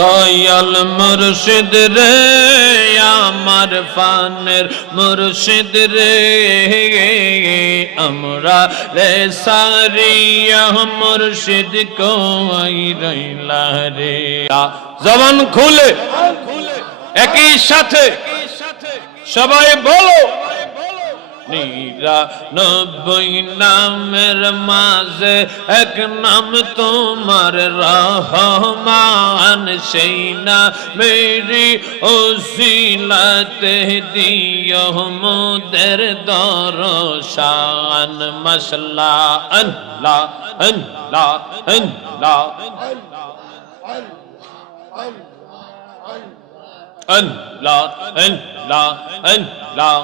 দয়াল মুর্শিদ রে, আমার ফানের মুর্শিদ রে, আমরা রে সারিয়া মুর্শিদ কই রইলা রে। জবান খুলে, একই সাথে সবাই বলো। নিরানব্বই নামের মাঝে এক নাম তোমার রহমান সেই না মেরি ওসিলাতে দিও মুদের দরশান মশলা আল্লাহ আল্লাহ আল্লাহ আল্লাহ আল্লাহ আল্লাহ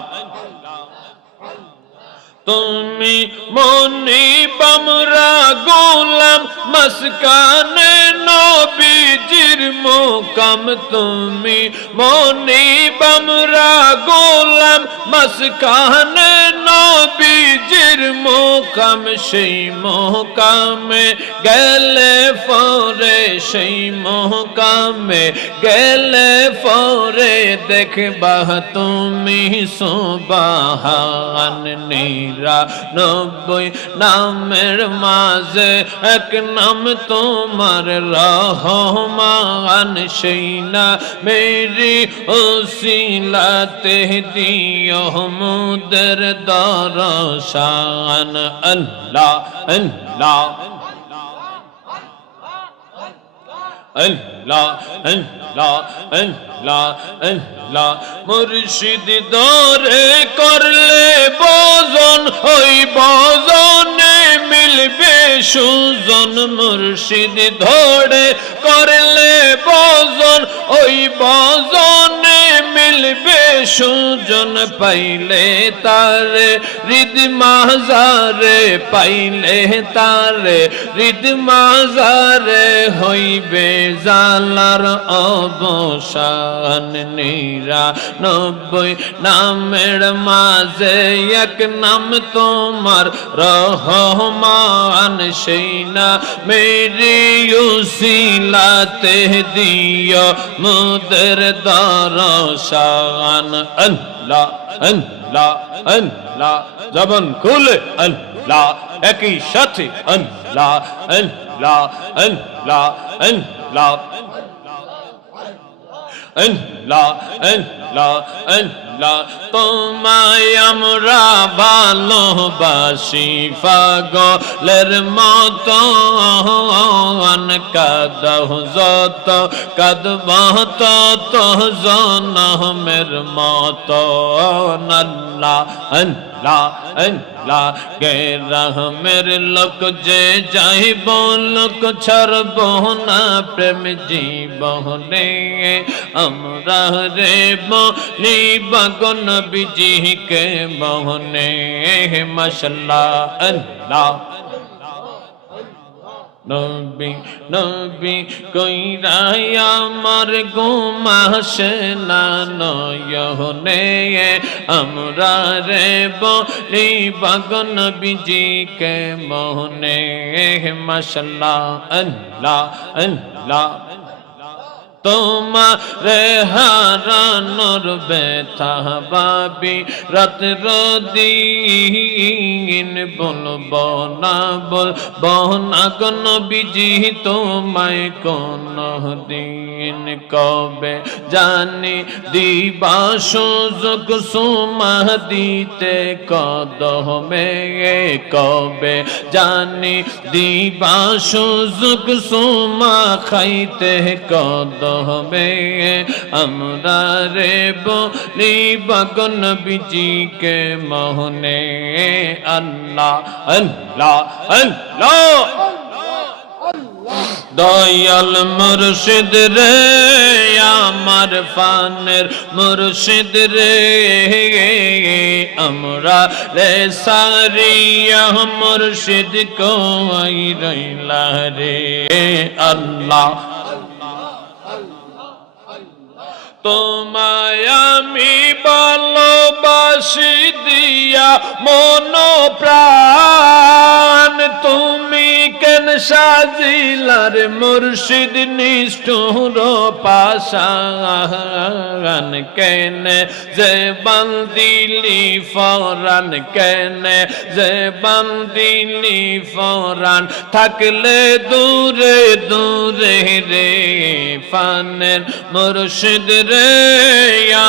তুমি মনি বামরা গোলাম মস্কানে নবীজির মোকাম। তুমি মনি বামরা গোলাম মস্কানে নবীজির মোকাম, সেই মোকামে গেলে ফরে সেই মোকামে গেলে ফরে দেখবা তুমি সোবাহান নিরা নব্বই নামের মাঝে এক নাম তোমার রহমান, সেই না মেরি ওসিলাতে দিও মুদের দরশান আল্লাহ আল্লাহ আল্লাহ আল্লাহ আল্লাহ আল্লাহ। মুর্শিদ দরে করলে বজন ওই বজনে মিলবে সুজন। মুর্শিদ ধরে করলে বজন ওই বজনে মিলবে সুজন পাইলে তারে হৃদ মাজারে পাইলে তারে হৃদ মাজারে হইবে জালার অবসান নিরা নব্বই নামের মাঝে এক নাম তোমার রহমান, সেই না মেরি উসিলাতে দিও মুদের দরশান আল্লাহ আল্লাহ আল্লাহ জবন খুলে আল্লাহ একই সাথে আল্লাহ আল্লাহ আল্লাহ আল্লাহ আল্লাহ আল্লাহ আল্লাহ, তোমায় আমরা ভালোবাসি, পাগলের মতন কাদহ যত, কাদব তত জনমের মতন আল্লাহ আল্লাহ আল্লাহ গে রহমের লোক যে যাইব, লোক ছাড়ব না প্রেম জীবনে। আমরা রে বলি বগন বিজিকে মোহনে মশলা আল্লাহ নবী নবী কইরা আমার গুমাসে না নয়নে আমরা রে বলি বাগন বিজিকে মোহনে মশলা আল্লাহ আল্লাহ তোমারে হারানোর ব্যথা বাবি রাত দিন বলব না বলব না কোন বিজি তোমায় কোন দিন কবে জানি দিবা সুযোগ সুমা দিতে কদমে কবে জানি দিবা সুযোগ সুমা খাইতে কদমে আমরা রে বলি বগন বিজিকে মোহনে। আল্লাহ আল্লাহ আল্লাহ। দয়াল মুর্শিদ রে, আমার ফানের মুর্শিদ রে। আমরা রে সারিয়া মুর্শিদ কই রইলা রে। আল্লাহ তোমায় আমি ভালোবাসি বাসি দিয়া মন প্রাণ, তুমি কেন সাজিলার মুর্শিদ নিষ্ঠুর পাশান কেন? যে বান্দিলি ফরান কেন? যে বান্দিলি ফরান থাকলে দূরে দূরে রে ফানের মুর্শিদ রে,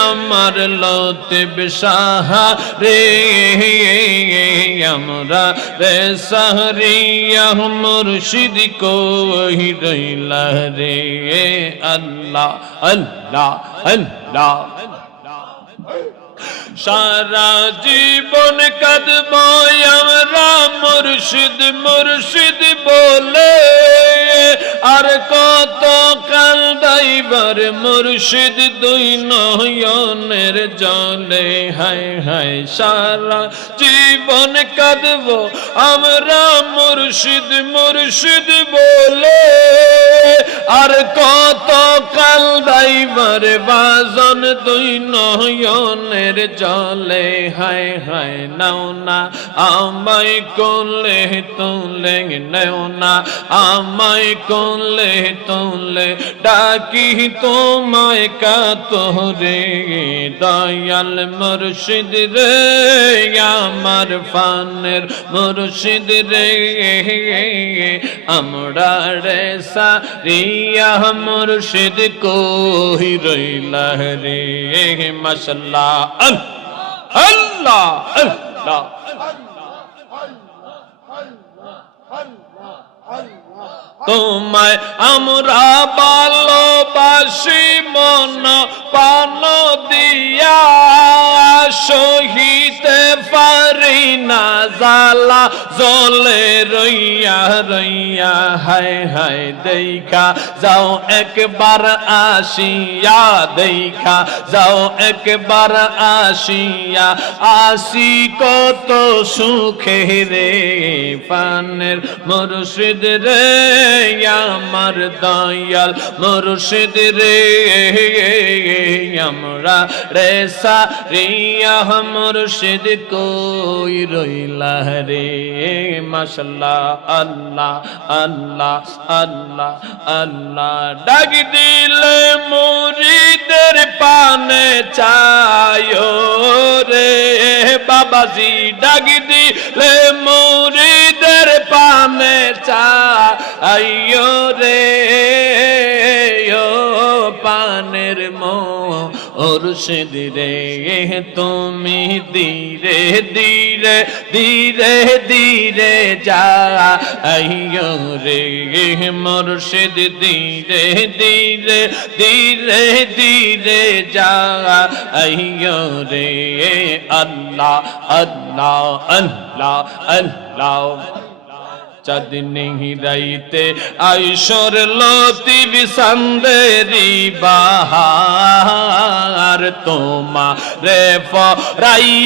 আমার লতিব সাহা রে আমরা রে সাহরিয়া মুর্শিদ কই রইলা রে? আল্লাহ আল্লাহ আল্লাহ। সারা জীবন কদম আমরা, মুর্শিদ মুর্শিদ বলে। আর কত দাইবার মুর্শিদ দুই নয়নের জলে হায় হায় সারা জীবন কাঁদব। আমরা মুর্শিদ মুর্শিদ বলে আর কত কাল দাইবার বাজন দুই নয়নের জলে হায় হায় নাও না, আমায় কোলে তুলে নেও না, আমায় কোলে তুলে ডাকি তোমায় কাতরে, দয়াল মুর্শিদ রে, আমার ফানের মুর্শিদ রে, আমরা রে সারিয়া মুর্শিদ কই রইলা রে মাশাল্লাহ আল্লাহ আল্লাহ তোমায় আমরা ভালোবাসি মন পান না জালা, জলে রইয়া রইয়া, হায় হায় দেখা। যাও একবার আসিয়া দেখা, যাও একবার আসিয়া। আসি কত সুখে রে, পানের মুর্শিদ রে, আমার দয়াল মুর্শিদ রে। আমরা রে সারিয়া মুর্শিদ কই রইলা রে, মাশাল্লাহ, আল্লাহ আল্লাহ আল্লাহ আল্লাহ। ডাক দিলে মুরিদের পানে চায়ো রে, বাবাজি। ডাক দিলে মুরিদের পানে চায়ো রে। মুর্শিদ রে, তুমি ধীরে ধীরে ধীরে ধীরে যা আইয়ো রে। মুর্শিদ ধীরে ধীরে ধীরে ধীরে যা আইয়ো রে। আল্লাহ আল্লাহ আল্লাহ আল্লাহ। চাঁদনি রাইতে আইসর লতি বিসন্দেরি বাহার তোমা রে ফরাইয়া